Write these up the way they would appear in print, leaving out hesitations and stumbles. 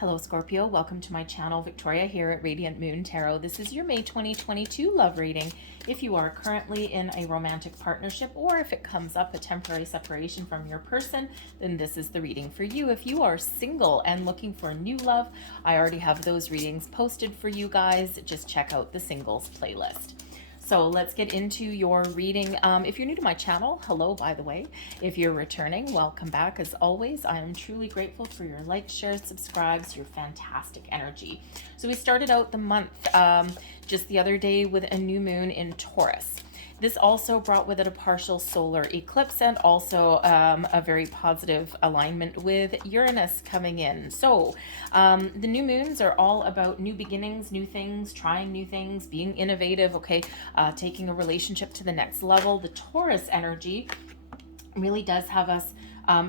Hello Scorpio, welcome to my channel. Victoria here at Radiant Moon Tarot. This is your May 2022 love reading. If you are currently in a romantic partnership, or if it comes up a temporary separation from your person, then this is the reading for you. If you are single and looking for new love, I already have those readings posted for you guys. Just check out the singles playlist. So let's get into your reading. If you're new to my channel, hello, by the way. If you're returning, welcome back. As always, I am truly grateful for your likes, shares, subscribes, your fantastic energy. So we started out the month just the other day with a new moon in Taurus. This also brought with it a partial solar eclipse and also a very positive alignment with Uranus coming in. So the new moons are all about new beginnings, new things, trying new things, being innovative, okay, taking a relationship to the next level. The Taurus energy really does have us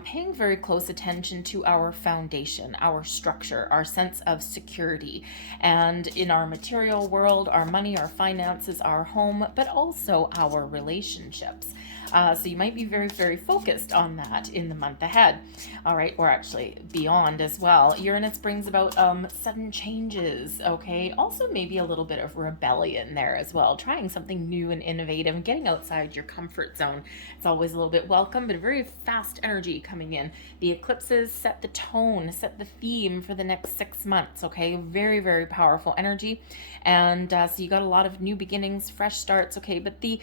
paying very close attention to our foundation, our structure, our sense of security, and in our material world, our money, our finances, our home, but also our relationships. So you might be very, very focused on that in the month ahead. All right, or actually beyond as well. Uranus brings about sudden changes, okay? Also maybe a little bit of rebellion there as well, trying something new and innovative and getting outside your comfort zone. It's always a little bit welcome, but a very fast energy coming in. The eclipses set the tone, set the theme for the next 6 months, okay? Very, very powerful energy. And so you got a lot of new beginnings, fresh starts, okay? But the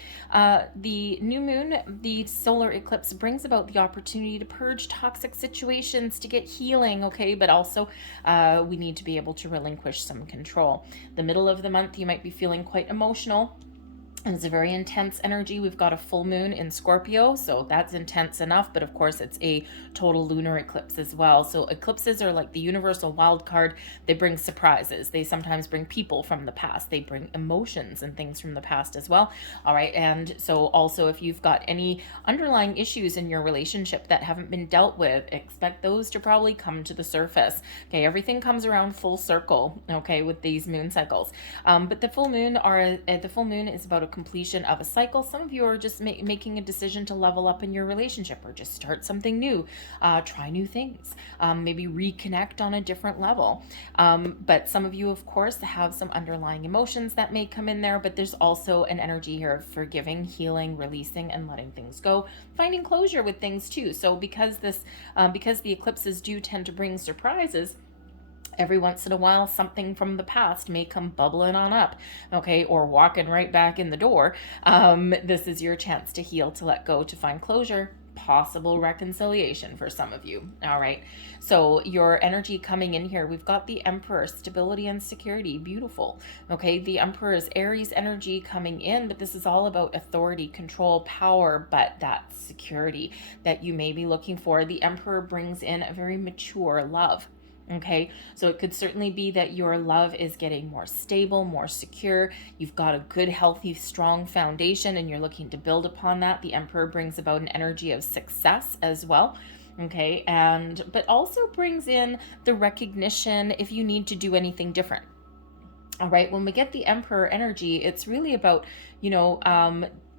new moon, the solar eclipse, brings about the opportunity to purge toxic situations, to get healing, okay? But also we need to be able to relinquish some control. The middle of the month, you might be feeling quite emotional. And it's a very intense energy. We've got a full moon in Scorpio, so that's intense enough, but of course it's a total lunar eclipse as well. So eclipses are like the universal wild card. They bring surprises. They sometimes bring people from the past. They bring emotions and things from the past as well. All right, and so also if you've got any underlying issues in your relationship that haven't been dealt with, expect those to probably come to the surface. Okay, everything comes around full circle, okay, with these moon cycles. But the full moon is about a completion of a cycle. Some of you are just making a decision to level up in your relationship or just start something new, try new things, maybe reconnect on a different level. But some of you, of course, have some underlying emotions that may come in there, but there's also an energy here of forgiving, healing, releasing, and letting things go, finding closure with things too. So because the eclipses do tend to bring surprises, every once in a while, something from the past may come bubbling on up, okay, or walking right back in the door. This is your chance to heal, to let go, to find closure, possible reconciliation for some of you. All right, so your energy coming in here, we've got the Emperor, stability and security, beautiful. Okay, the Emperor is Aries energy coming in, but this is all about authority, control, power, but that security that you may be looking for. The Emperor brings in a very mature love. Okay, so it could certainly be that your love is getting more stable, more secure. You've got a good, healthy, strong foundation and you're looking to build upon that. The Emperor brings about an energy of success as well. Okay, but also brings in the recognition if you need to do anything different. All right, when we get the Emperor energy, it's really about,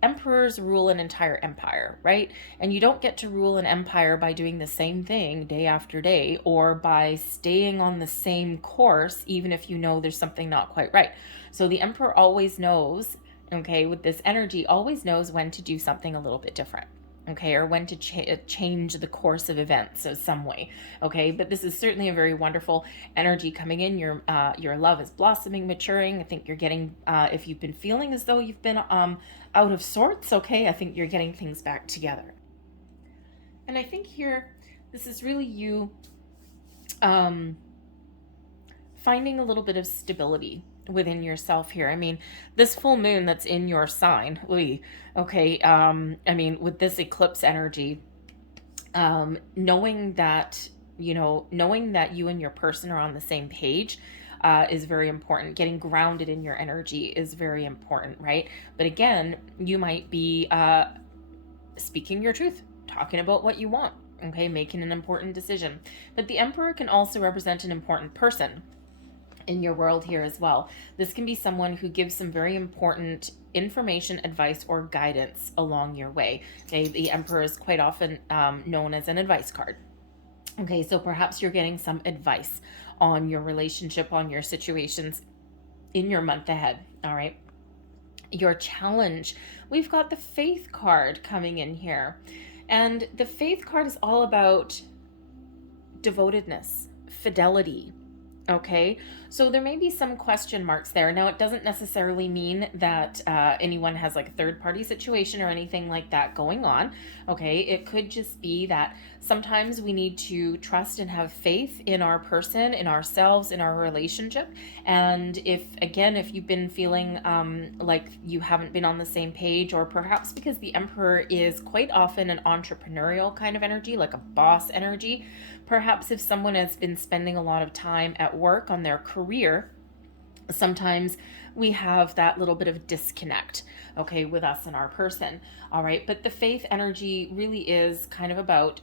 emperors rule an entire empire, right? And you don't get to rule an empire by doing the same thing day after day or by staying on the same course, even if you know there's something not quite right. So the Emperor always knows, okay, with this energy, always knows when to do something a little bit different. Okay, or when to change the course of events of some way. Okay, but this is certainly a very wonderful energy coming in. Your love is blossoming, maturing. I think you're getting, if you've been feeling as though you've been out of sorts, okay, I think you're getting things back together. And I think here, this is really you finding a little bit of stability within yourself here. I mean, this full moon that's in your sign, okay, I mean, with this eclipse energy, knowing that you and your person are on the same page is very important. Getting grounded in your energy is very important, right? But again, you might be speaking your truth, talking about what you want, okay, making an important decision. But the Emperor can also represent an important person in your world here as well. This can be someone who gives some very important information, advice, or guidance along your way. Okay, the Emperor is quite often known as an advice card. Okay, so perhaps you're getting some advice on your relationship, on your situations in your month ahead. All right. Your challenge. We've got the Faith card coming in here. And the Faith card is all about devotedness, fidelity. Okay, so there may be some question marks there. Now, it doesn't necessarily mean that anyone has like a third party situation or anything like that going on. Okay, it could just be that sometimes we need to trust and have faith in our person, in ourselves, in our relationship. And if you've been feeling like you haven't been on the same page, or perhaps because the Emperor is quite often an entrepreneurial kind of energy, like a boss energy, perhaps if someone has been spending a lot of time at work on their career, sometimes we have that little bit of disconnect, okay, with us and our person. All right, but the Faith energy really is kind of about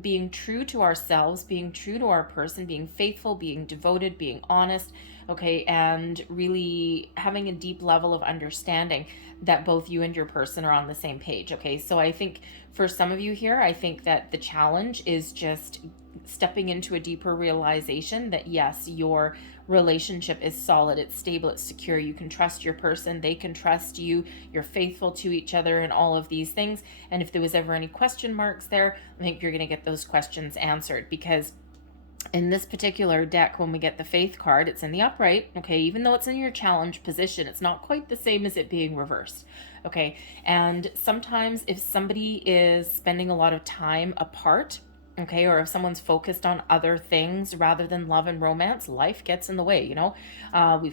being true to ourselves, being true to our person, being faithful, being devoted, being honest, okay, and really having a deep level of understanding that both you and your person are on the same page. Okay, so I think for some of you here, I think that the challenge is just stepping into a deeper realization that yes, your relationship is solid, it's stable, it's secure, you can trust your person, they can trust you, you're faithful to each other, and all of these things. And if there was ever any question marks there, I think you're going to get those questions answered, because in this particular deck, when we get the Faith card, it's in the upright, okay, even though it's in your challenge position, it's not quite the same as it being reversed, okay. And sometimes if somebody is spending a lot of time apart, okay, or if someone's focused on other things rather than love and romance, life gets in the way, you know.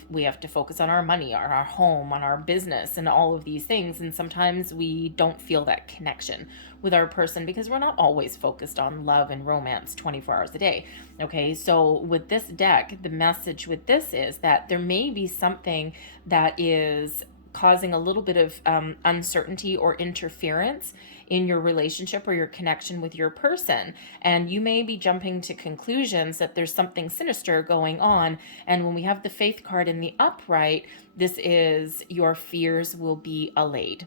We have to focus on our money, on our home, on our business, and all of these things. And sometimes we don't feel that connection with our person because we're not always focused on love and romance 24 hours a day. Okay, so with this deck, the message with this is that there may be something that is causing a little bit of uncertainty or interference in your relationship or your connection with your person. And you may be jumping to conclusions that there's something sinister going on. And when we have the Faith card in the upright, this is your fears will be allayed.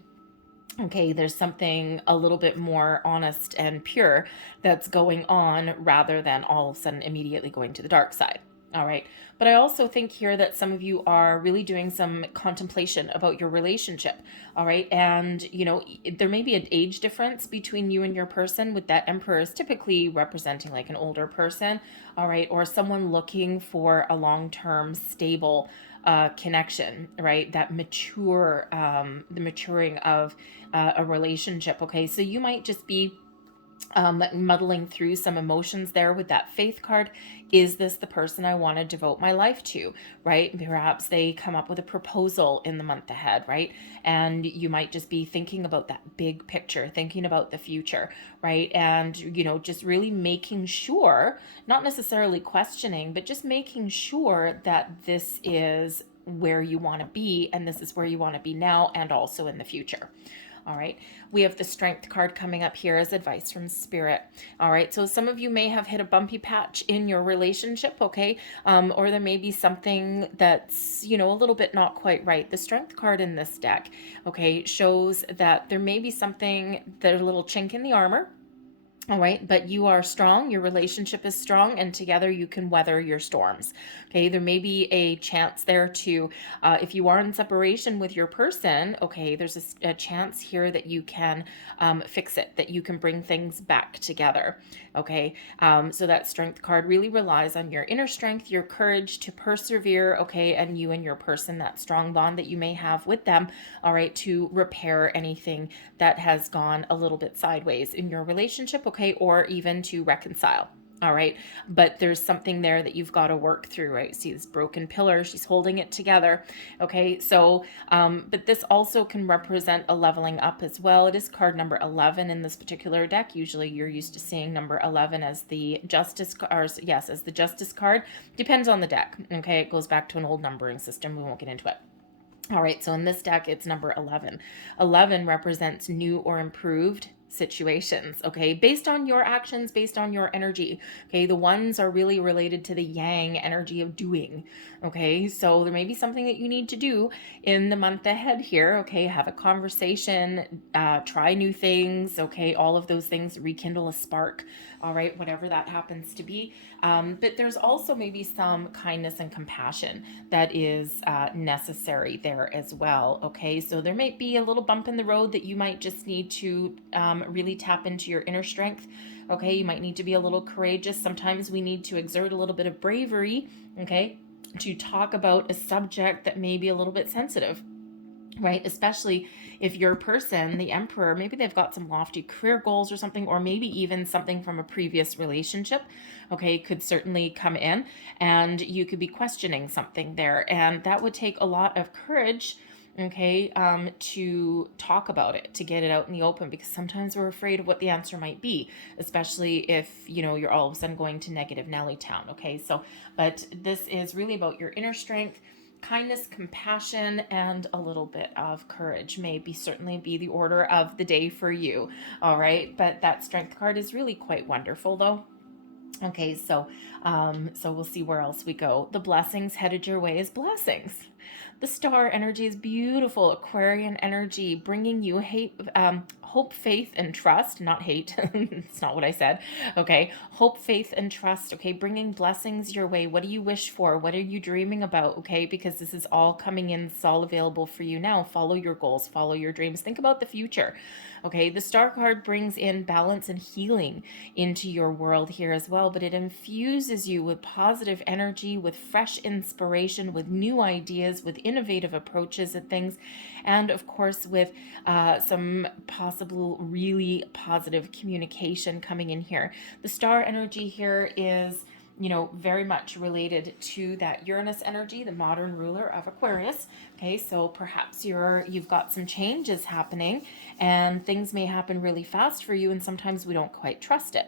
Okay, there's something a little bit more honest and pure that's going on rather than all of a sudden immediately going to the dark side. All right. But I also think here that some of you are really doing some contemplation about your relationship. All right. And, you know, there may be an age difference between you and your person, with that Emperor is typically representing like an older person. All right. Or someone looking for a long-term stable connection, right? That the maturing of a relationship. Okay. So you might just be muddling through some emotions there with that Faith card. Is this the person I want to devote my life to, right? Perhaps they come up with a proposal in the month ahead, right? And you might just be thinking about that big picture, thinking about the future, right? And, you know, just really making sure, not necessarily questioning, but just making sure that this is where you want to be, and this is where you want to be now and also in the future. All right, we have the Strength card coming up here as advice from Spirit. All right, so some of you may have hit a bumpy patch in your relationship, okay? Or there may be something that's, you know, a little bit not quite right. The Strength card in this deck, okay, shows that there may be something, there's a little chink in the armor. All right, but you are strong, your relationship is strong, and together you can weather your storms. Okay, there may be a chance there to, if you are in separation with your person, okay, there's a chance here that you can fix it, that you can bring things back together. Okay, so that Strength card really relies on your inner strength, your courage to persevere, okay, and you and your person, that strong bond that you may have with them, all right, to repair anything that has gone a little bit sideways in your relationship, okay, or even to reconcile. All right, but there's something there that you've got to work through, right? See this broken pillar, she's holding it together. Okay, so, but this also can represent a leveling up as well. It is card number 11 in this particular deck. Usually you're used to seeing number 11 as the Justice, or yes, as the Justice card. Depends on the deck, okay? It goes back to an old numbering system. We won't get into it. All right, so in this deck, it's number 11. 11 represents new or improved situations, okay, based on your actions, based on your energy. Okay, the ones are really related to the yang energy of doing. Okay, so there may be something that you need to do in the month ahead here. Okay, have a conversation, try new things. Okay, all of those things, rekindle a spark. All right, whatever that happens to be. But there's also maybe some kindness and compassion that is necessary there as well. Okay, so there might be a little bump in the road that you might just need to really tap into your inner strength. Okay, you might need to be a little courageous. Sometimes we need to exert a little bit of bravery, okay, to talk about a subject that may be a little bit sensitive, right? Especially if your person, the emperor, maybe they've got some lofty career goals or something, or maybe even something from a previous relationship, okay, could certainly come in, and you could be questioning something there. And that would take a lot of courage, okay, to talk about it, to get it out in the open, because sometimes we're afraid of what the answer might be, especially if, you know, you're all of a sudden going to negative Nelly town. Okay, so, but this is really about your inner strength. Kindness, compassion, and a little bit of courage may certainly be the order of the day for you. All right, but that strength card is really quite wonderful though. Okay, so we'll see where else we go. The blessings headed your way is blessings. The star energy is beautiful, Aquarian energy, bringing you hope, faith, and trust, not hate. It's not what I said. Okay, hope, faith, and trust. Okay, bringing blessings your way. What do you wish for? What are you dreaming about? Okay, because this is all coming in. It's all available for you now. Follow your goals, follow your dreams. Think about the future. Okay, the star card brings in balance and healing into your world here as well, but it infuses you with positive energy, with fresh inspiration, with new ideas, with innovative approaches at things, and of course with some possible really positive communication coming in here. The star energy here is, you know, very much related to that Uranus energy, the modern ruler of Aquarius. Okay, so perhaps you've got some changes happening, and things may happen really fast for you, and sometimes we don't quite trust it.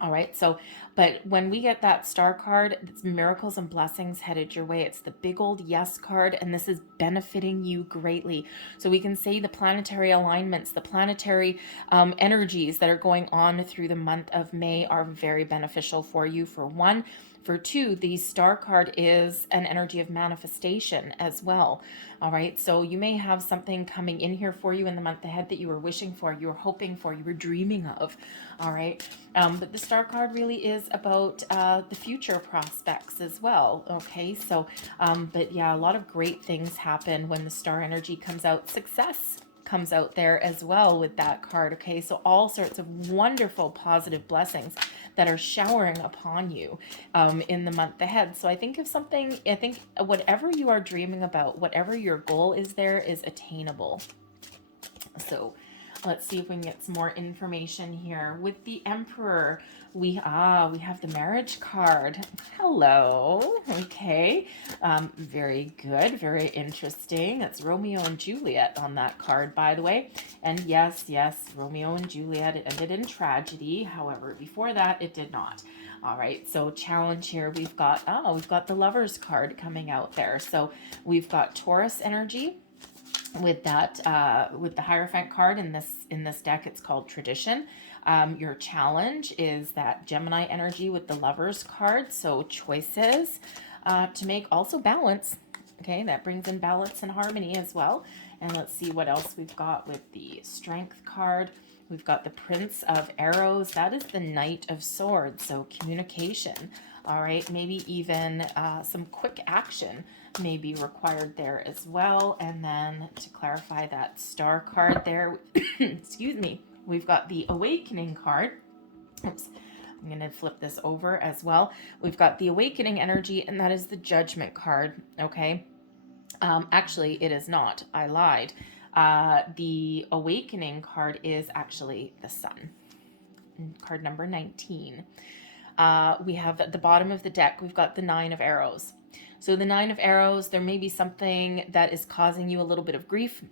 All right, so, but when we get that star card, it's miracles and blessings headed your way. It's the big old yes card, and this is benefiting you greatly. So we can say the planetary alignments, the planetary energies that are going on through the month of May are very beneficial for you. For one, for two, the star card is an energy of manifestation as well. All right, so you may have something coming in here for you in the month ahead that you were wishing for, you were hoping for, you were dreaming of. All right, but the star card really is about the future prospects as well. Okay, so, but yeah, a lot of great things happen when the star energy comes out. Success comes out there as well with that card. Okay, so all sorts of wonderful positive blessings that are showering upon you in the month ahead. So I think whatever you are dreaming about, whatever your goal is, there is attainable. So let's see if we can get some more information here. With the Emperor, we have the marriage card. Hello. Okay. Very good. Very interesting. It's Romeo and Juliet on that card, by the way. And yes, Romeo and Juliet, it ended in tragedy. However, before that, it did not. All right, so challenge here. We've got the Lovers card coming out there. So we've got Taurus energy with that with the Hierophant card in this deck. It's called Tradition. Your challenge is that Gemini energy with the Lovers card. So choices to make, also balance. Okay, that brings in balance and harmony as well. And let's see what else we've got with the Strength card. We've got the Prince of Arrows. That is the Knight of Swords. So communication. All right, maybe even some quick action may be required there as well. And then to clarify that star card there, excuse me, we've got the Awakening card. Oops. I'm going to flip this over as well. We've got the Awakening energy, and that is the Judgment card. Okay. Actually, it is not. I lied. The Awakening card is actually the Sun. Card number 19. We have at the bottom of the deck, we've got the Nine of Arrows. So the Nine of Arrows, there may be something that is causing you a little bit of grief,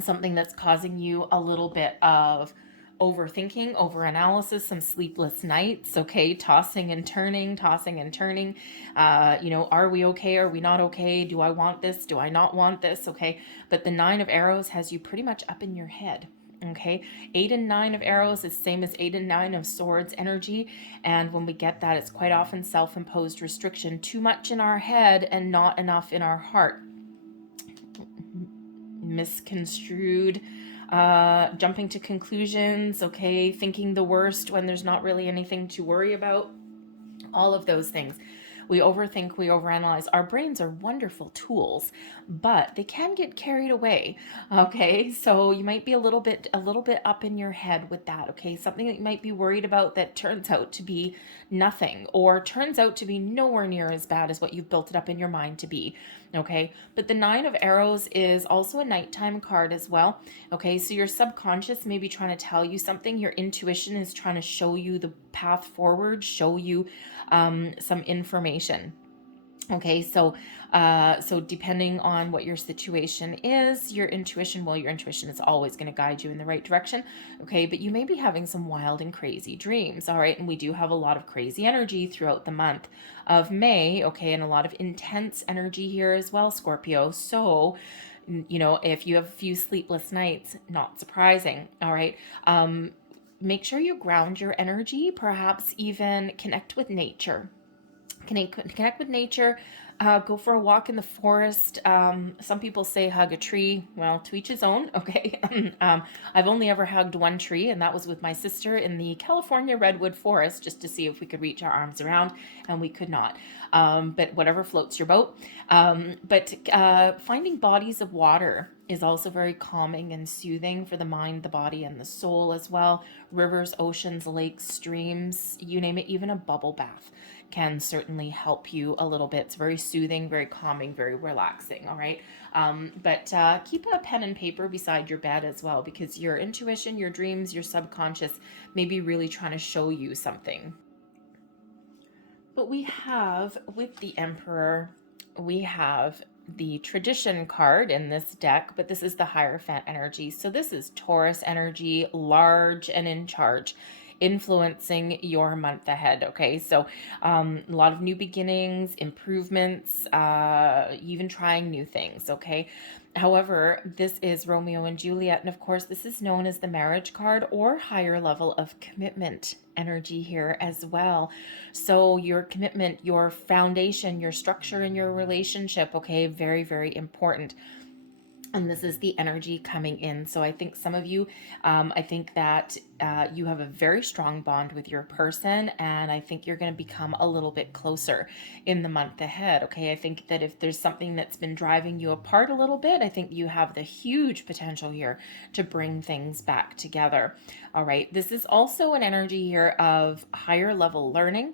something that's causing you a little bit of overthinking, overanalysis, some sleepless nights, okay, tossing and turning. Are we okay? Are we not okay? Do I want this? Do I not want this? Okay, but the Nine of Arrows has you pretty much up in your head. Okay, 8 and 9 of arrows is same as 8 and 9 of swords energy. And when we get that, it's quite often self-imposed restriction, too much in our head and not enough in our heart. Misconstrued, jumping to conclusions, okay, thinking the worst when there's not really anything to worry about, all of those things. We overthink, we overanalyze. Our brains are wonderful tools, but they can get carried away. Okay, so you might be a little bit up in your head with that. Okay, something that you might be worried about that turns out to be nothing, or turns out to be nowhere near as bad as what you've built it up in your mind to be. Okay, but the 9 of arrows is also a nighttime card as well. Okay, so your subconscious may be trying to tell you something. Your intuition is trying to show you the path forward, show you some information. Okay, so depending on what your situation is, your intuition is always going to guide you in the right direction. Okay, but you may be having some wild and crazy dreams. All right, and we do have a lot of crazy energy throughout the month of May. Okay, and a lot of intense energy here as well, Scorpio. So, you know, if you have a few sleepless nights, not surprising. All right. Make sure you ground your energy, perhaps even connect with nature. Connect with nature. Go for a walk in the forest. Some people say hug a tree. Well, to each his own. Okay. I've only ever hugged one tree, and that was with my sister in the California redwood forest, just to see if we could reach our arms around, and we could not. But whatever floats your boat. But finding bodies of water is also very calming and soothing for the mind, the body, and the soul as well. Rivers, oceans, lakes, streams, you name it, even a bubble bath can certainly help you a little bit. It's very soothing, very calming, very relaxing. All right. But keep a pen and paper beside your bed as well, because your intuition, your dreams, your subconscious may be really trying to show you something. But we have, with the Emperor, we have the tradition card in this deck, but this is the Hierophant energy. So this is Taurus energy, large and in charge, influencing your month ahead. Okay, so a lot of new beginnings, improvements, even trying new things. Okay, however, this is Romeo and Juliet, and of course this is known as the marriage card or higher level of commitment energy here as well. So your commitment, your foundation, your structure in your relationship, okay, very, very important. And this is the energy coming in. So I think some of you, I think that you have a very strong bond with your person, and I think you're going to become a little bit closer in the month ahead. Okay, I think that if there's something that's been driving you apart a little bit, I think you have the huge potential here to bring things back together. All right, this is also an energy here of higher level learning.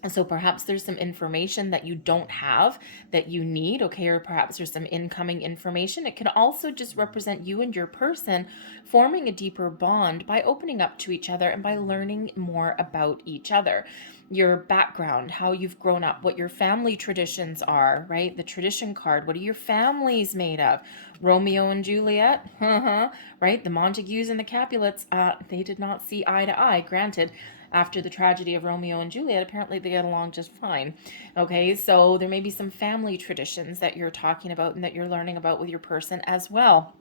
And so perhaps there's some information that you don't have that you need, okay, or perhaps there's some incoming information. It can also just represent you and your person forming a deeper bond by opening up to each other and by learning more about each other. Your background, how you've grown up, what your family traditions are, right? The tradition card, what are your families made of? Romeo and Juliet, right? The Montagues and the Capulets, they did not see eye to eye, granted. After the tragedy of Romeo and Juliet, apparently they get along just fine. Okay, so there may be some family traditions that you're talking about and that you're learning about with your person as well.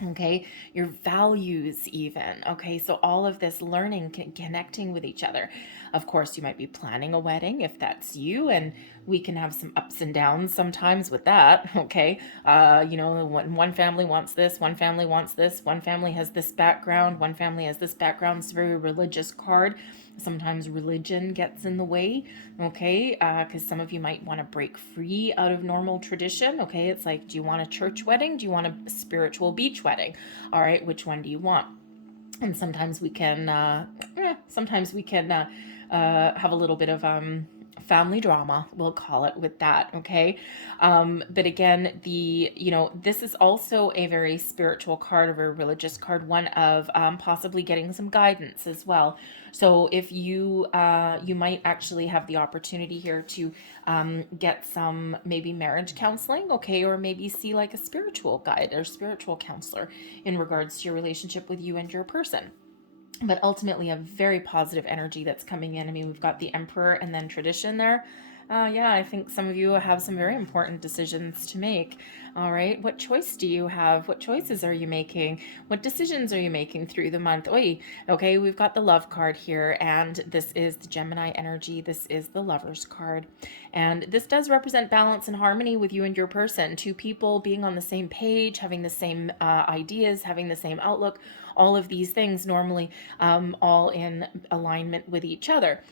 Okay, your values even. Okay, so all of this learning, connecting with each other. Of course, you might be planning a wedding if that's you, and we can have some ups and downs sometimes with that. Okay, you know, one family wants this, one family wants this, one family has this background, one family has this background. It's a very religious card. Sometimes religion gets in the way, okay, because some of you might want to break free out of normal tradition. Okay, it's like, do you want a church wedding? Do you want a spiritual beach wedding? All right, which one do you want? And sometimes we can have a little bit of family drama, we'll call it, with that. Okay, but again, this is also a very spiritual card, a very religious card, one of possibly getting some guidance as well. So if you might actually have the opportunity here to get some maybe marriage counseling, okay, or maybe see like a spiritual guide or spiritual counselor in regards to your relationship with you and your person. But ultimately a very positive energy that's coming in. I mean, we've got the Emperor and then tradition there. Yeah, I think some of you have some very important decisions to make. All right. What choice do you have? What choices are you making? What decisions are you making through the month? Oi, okay, we've got the love card here, and this is the Gemini energy. This is the Lovers card. And this does represent balance and harmony with you and your person. Two people being on the same page, having the same ideas, having the same outlook, all of these things normally all in alignment with each other.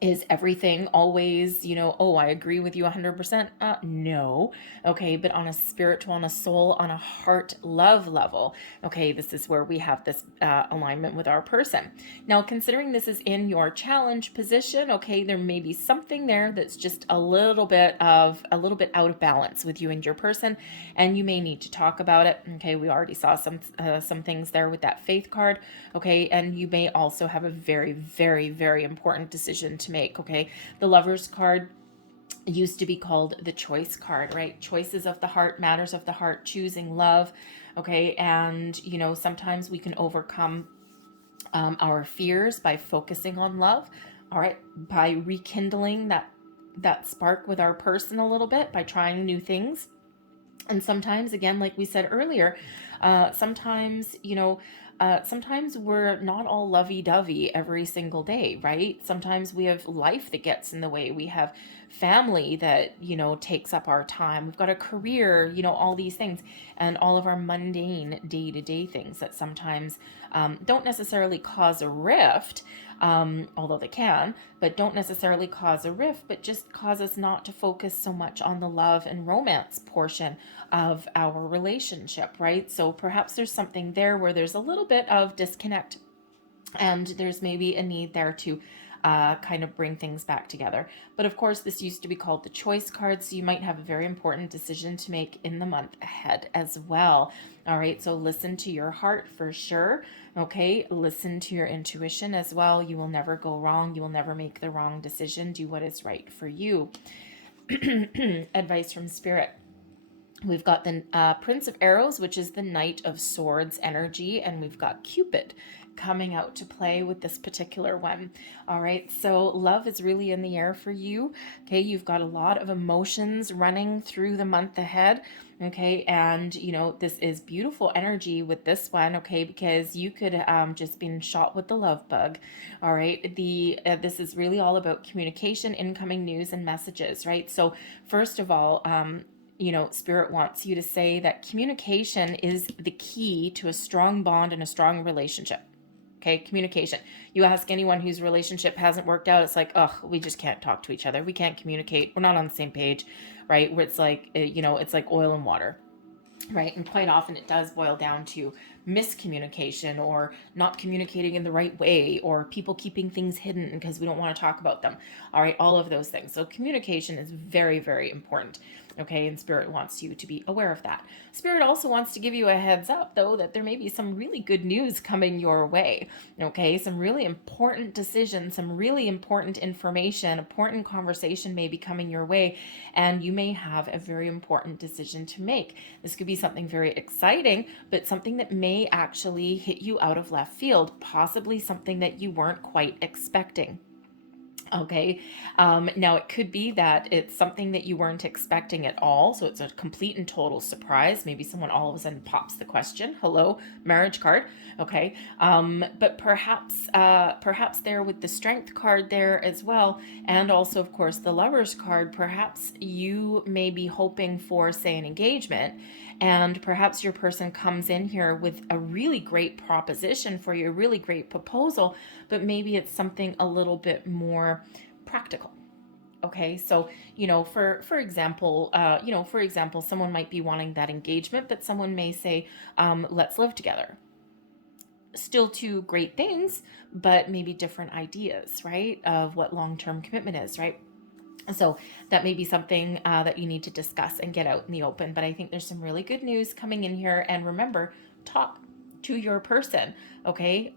Is everything always, oh, I agree with you 100%? No. Okay, but on a spiritual, on a soul, on a heart love level, okay, this is where we have this alignment with our person. Now, considering this is in your challenge position, okay, there may be something there that's just a little bit out of balance with you and your person, and you may need to talk about it. Okay, we already saw some things there with that faith card. Okay, and you may also have a very, very, very important decision to make. Okay, the Lovers card used to be called the choice card, right? Choices of the heart, matters of the heart, choosing love. Okay, and sometimes we can overcome our fears by focusing on love. All right, by rekindling that spark with our person a little bit, by trying new things. And sometimes, again, like we said earlier, sometimes sometimes we're not all lovey-dovey every single day, right? Sometimes we have life that gets in the way. We have family that, takes up our time. We've got a career, all these things, and all of our mundane day-to-day things that sometimes don't necessarily cause a rift, although they can, but don't necessarily cause a rift, but just cause us not to focus so much on the love and romance portion of our relationship, right? So perhaps there's something there where there's a little bit of disconnect, and there's maybe a need there to kind of bring things back together. But of course, this used to be called the choice card, so you might have a very important decision to make in the month ahead as well. All right, so listen to your heart for sure. Okay, listen to your intuition as well. You will never go wrong. You will never make the wrong decision. Do what is right for you. Advice from Spirit. We've got the Prince of Arrows, which is the Knight of Swords energy, and we've got Cupid coming out to play with this particular one. All right, so love is really in the air for you. Okay, you've got a lot of emotions running through the month ahead. Okay, and this is beautiful energy with this one. Okay, because you could just been shot with the love bug. All right, this is really all about communication, incoming news, and messages. Right. So first of all, Spirit wants you to say that communication is the key to a strong bond and a strong relationship. Okay, communication. You ask anyone whose relationship hasn't worked out, it's like, oh, we just can't talk to each other. We can't communicate. We're not on the same page, right? Where it's like, it's like oil and water, right? And quite often it does boil down to miscommunication or not communicating in the right way or people keeping things hidden because we don't want to talk about them. All right, all of those things. So communication is very, very important. Okay, and Spirit wants you to be aware of that. Spirit also wants to give you a heads up, though, that there may be some really good news coming your way. Okay, some really important decisions, some really important information, important conversation may be coming your way, and you may have a very important decision to make. This could be something very exciting, but something that may actually hit you out of left field, possibly something that you weren't quite expecting. Okay. Now it could be that it's something that you weren't expecting at all. So it's a complete and total surprise. Maybe someone all of a sudden pops the question, hello, marriage card. Okay. But perhaps there with the strength card there as well. And also, of course, the Lovers card, perhaps you may be hoping for, say, an engagement. And perhaps your person comes in here with a really great proposition for you, a really great proposal, but maybe it's something a little bit more practical. Okay, so for example, someone might be wanting that engagement, but someone may say, let's live together. Still two great things, but maybe different ideas, right, of what long-term commitment is, right? So that may be something that you need to discuss and get out in the open. But I think there's some really good news coming in here. And remember, talk to your person, okay?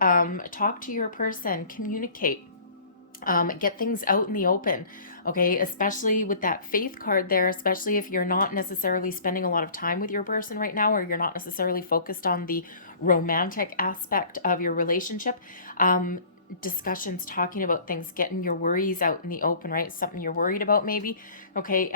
Talk to your person, communicate, get things out in the open, okay? Especially with that faith card there, especially if you're not necessarily spending a lot of time with your person right now, or you're not necessarily focused on the romantic aspect of your relationship. discussions, talking about things, getting your worries out in the open, right? Something you're worried about maybe, okay?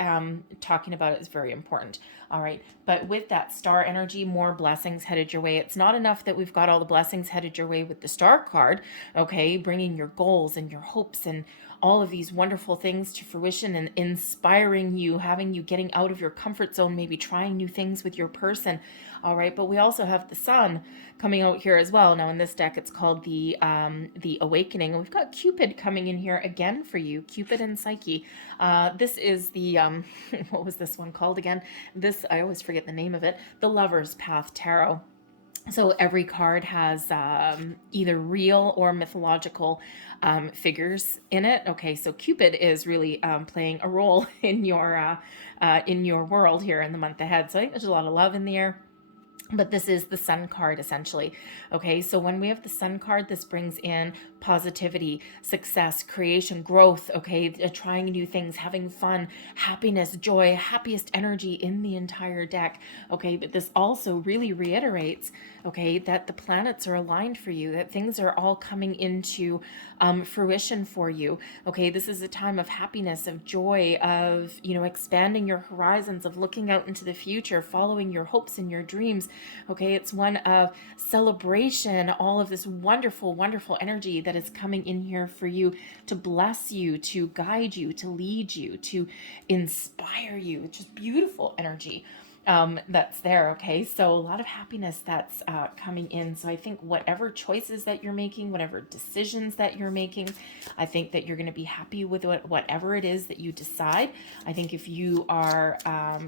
Talking about it is very important, all right? But with that star energy, more blessings headed your way. It's not enough that we've got all the blessings headed your way with the star card, okay? Bringing your goals and your hopes and all of these wonderful things to fruition and inspiring you, having you getting out of your comfort zone, maybe trying new things with your person. All right, but we also have the sun coming out here as well. Now in this deck, it's called the Awakening. We've got Cupid coming in here again for you, Cupid and Psyche. This is the what was this one called again? This, I always forget the name of it. The Lover's Path Tarot. So every card has either real or mythological figures in it. Okay, so Cupid is really playing a role in your world here in the month ahead. So I think there's a lot of love in the air. But this is the Sun card, essentially. Okay, so when we have the Sun card, this brings in positivity, success, creation, growth, okay, trying new things, having fun, happiness, joy, happiest energy in the entire deck. Okay, but this also really reiterates, okay, that the planets are aligned for you, that things are all coming into fruition for you. Okay, this is a time of happiness, of joy, of, you know, expanding your horizons, of looking out into the future, following your hopes and your dreams. Okay, it's one of celebration, all of this wonderful, wonderful energy that is coming in here for you to bless you, to guide you, to lead you, to inspire you. It's just beautiful energy that's there. Okay, so a lot of happiness that's coming in. So I think whatever choices that you're making, whatever decisions that you're making, I think that you're going to be happy with whatever it is that you decide. I think if you are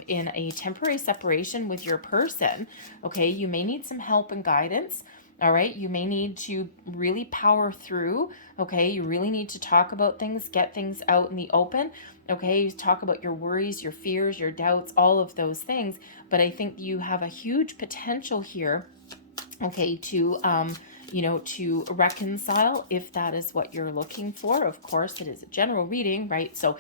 in a temporary separation with your person, okay, you may need some help and guidance. All right, you may need to really power through. Okay, you really need to talk about things, get things out in the open. Okay, talk about your worries, your fears, your doubts, all of those things. But I think you have a huge potential here, okay, to you know, to reconcile if that is what you're looking for. Of course, it is a general reading, right? So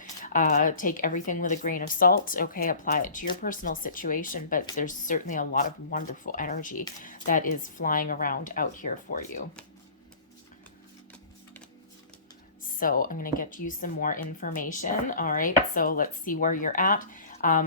take everything with a grain of salt, okay? Apply it to your personal situation, but there's certainly a lot of wonderful energy that is flying around out here for you. So I'm going to get you some more information. All right, so let's see where you're at.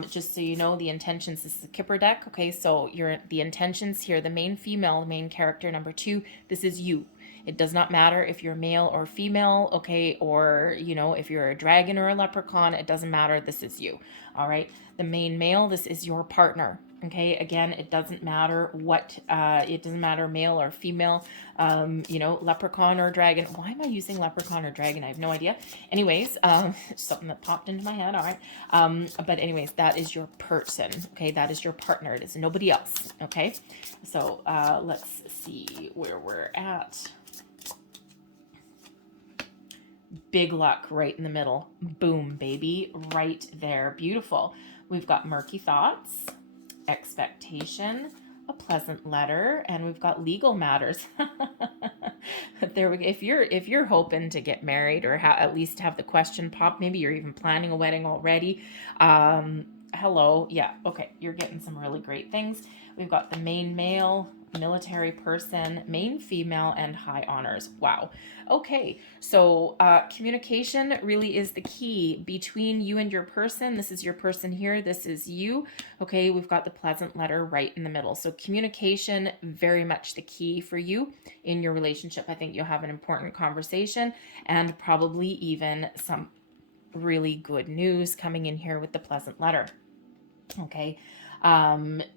Just so you know, the intentions, this is a Kipper deck. Okay, so the intentions here, the main female, the main character, number 2, this is you. It does not matter if you're male or female, okay, or, you know, if you're a dragon or a leprechaun, it doesn't matter. This is you. All right, the main male, this is your partner. Okay, again, it doesn't matter what, it doesn't matter male or female, you know, leprechaun or dragon. Why am I using leprechaun or dragon? I have no idea. Anyways, something that popped into my head. All right. But anyways, that is your person. Okay, that is your partner. It is nobody else. Okay, so let's see where we're at. Big luck right in the middle. Boom, baby, right there. Beautiful. We've got murky thoughts, expectation, a pleasant letter, and we've got legal matters. There we go. If you're hoping to get married or at least have the question pop, maybe you're even planning a wedding already. Hello, yeah, okay, you're getting some really great things. We've got the main male, military person, main female, and high honors. Wow. Okay, so communication really is the key between you and your person. This is your person here. This is you. Okay, we've got the pleasant letter right in the middle. So communication, very much the key for you in your relationship. I think you'll have an important conversation and probably even some really good news coming in here with the pleasant letter. Okay,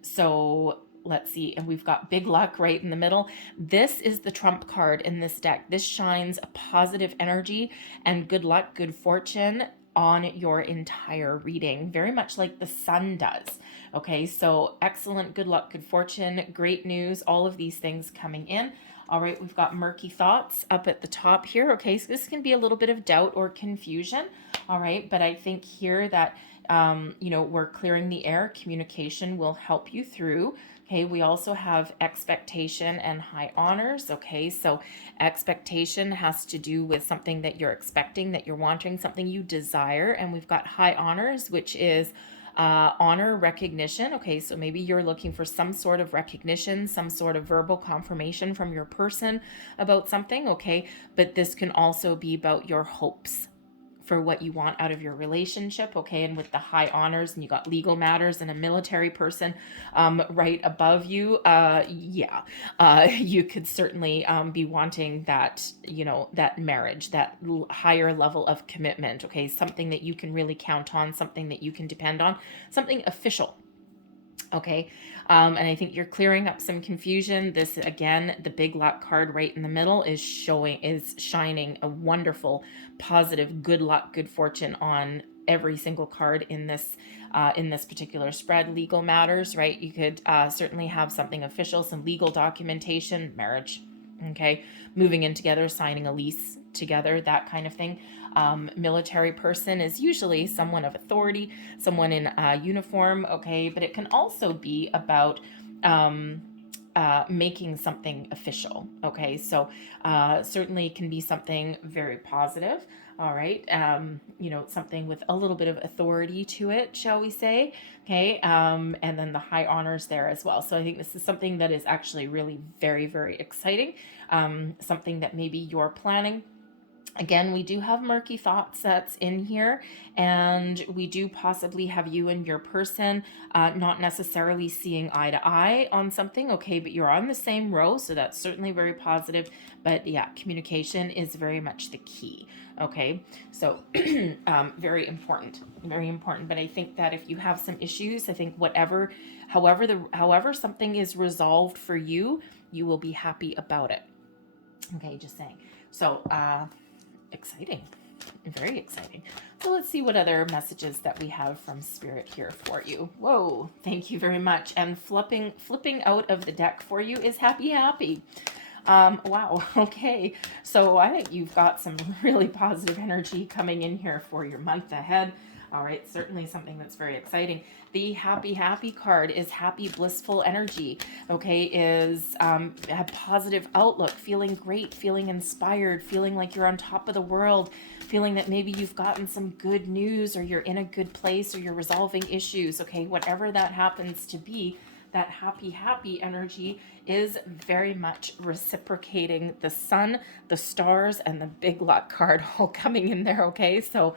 so let's see, and we've got big luck right in the middle. This is the trump card in this deck. This shines a positive energy and good luck, good fortune on your entire reading, very much like the sun does. Okay, so excellent, good luck, good fortune, great news, all of these things coming in. All right, we've got murky thoughts up at the top here. Okay, so this can be a little bit of doubt or confusion. All right, but I think here that you know, we're clearing the air. Communication will help you through. Okay, we also have expectation and high honors. Okay, so expectation has to do with something that you're expecting, that you're wanting, something you desire. And we've got high honors, which is honor, recognition. Okay, so maybe you're looking for some sort of recognition, some sort of verbal confirmation from your person about something. Okay, but this can also be about your hopes for what you want out of your relationship. Okay, and with the high honors, and you got legal matters and a military person right above you, you could certainly be wanting that, that marriage, that higher level of commitment. Okay, something that you can really count on, something that you can depend on, something official. Okay, and I think you're clearing up some confusion. This, again, the big luck card right in the middle is shining a wonderful, positive, good luck, good fortune on every single card in this particular spread. Legal matters, right? You could certainly have something official, some legal documentation, marriage. Okay, moving in together, signing a lease together, that kind of thing. Military person is usually someone of authority, someone in uniform. Okay, but it can also be about making something official. Okay, so certainly can be something very positive. All right, something with a little bit of authority to it, shall we say? Okay, and then the high honors there as well. So I think this is something that is actually really very, very exciting. Something that maybe you're planning. Again, we do have murky thoughts that's in here, and we do possibly have you and your person not necessarily seeing eye to eye on something. Okay, but you're on the same row, so that's certainly very positive. But yeah, communication is very much the key. Okay, so very important, very important. But I think that if you have some issues, I think however something is resolved for you, you will be happy about it. Okay, just saying. So exciting, very exciting. So let's see what other messages that we have from Spirit here for you. Whoa, thank you very much. And flipping out of the deck for you is happy. Wow, okay, so I think you've got some really positive energy coming in here for your month ahead. All right, certainly something that's very exciting. The happy card is happy, blissful energy. Okay, is a positive outlook, feeling great, feeling inspired, feeling like you're on top of the world, feeling that maybe you've gotten some good news, or you're in a good place, or you're resolving issues. Okay, whatever that happens to be, that happy energy is very much reciprocating the sun, the stars, and the big luck card all coming in there. Okay, so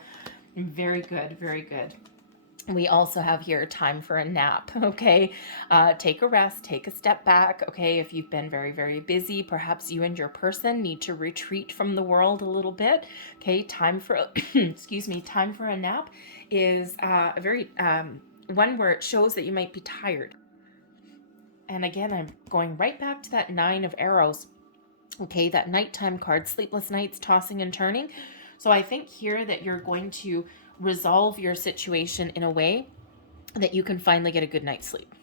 very good, very good. We also have here time for a nap. Okay, take a rest, take a step back. Okay, if you've been very, very busy, perhaps you and your person need to retreat from the world a little bit. Okay, time for time for a nap is a very one where it shows that you might be tired. And again, I'm going right back to that 9 of arrows. Okay, that nighttime card, sleepless nights, tossing and turning. So I think here that you're going to resolve your situation in a way that you can finally get a good night's sleep.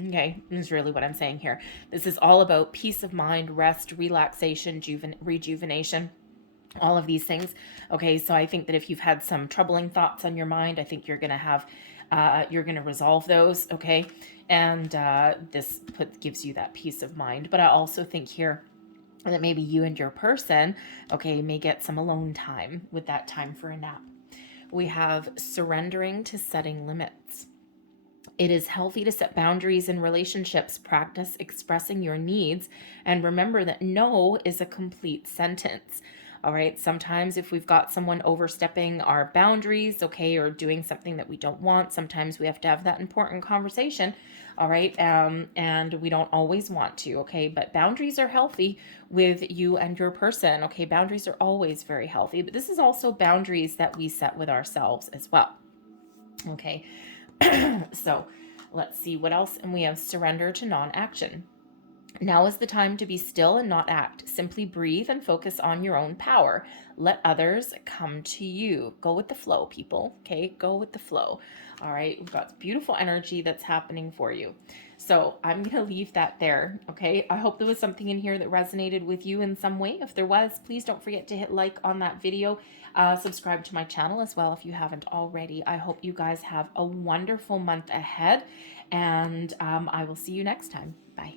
Okay, is really what I'm saying here. This is all about peace of mind, rest, relaxation, rejuvenation, all of these things. Okay, so I think that if you've had some troubling thoughts on your mind, I think you're going to resolve those. Okay, and this gives you that peace of mind. But I also think here that maybe you and your person, okay, may get some alone time with that time for a nap. We have surrendering to setting limits. It is healthy to set boundaries in relationships, practice expressing your needs, and remember that no is a complete sentence. All right, sometimes if we've got someone overstepping our boundaries, okay, or doing something that we don't want, sometimes we have to have that important conversation, all right, and we don't always want to, okay, but boundaries are healthy with you and your person, okay, boundaries are always very healthy, but this is also boundaries that we set with ourselves as well, okay. So let's see what else, and we have surrender to non-action. Now is the time to be still and not act. Simply breathe and focus on your own power. Let others come to you. Go with the flow, people. Okay, go with the flow. All right, we've got beautiful energy that's happening for you. So I'm going to leave that there. Okay, I hope there was something in here that resonated with you in some way. If there was, please don't forget to hit like on that video. Subscribe to my channel as well if you haven't already. I hope you guys have a wonderful month ahead, and I will see you next time. Bye.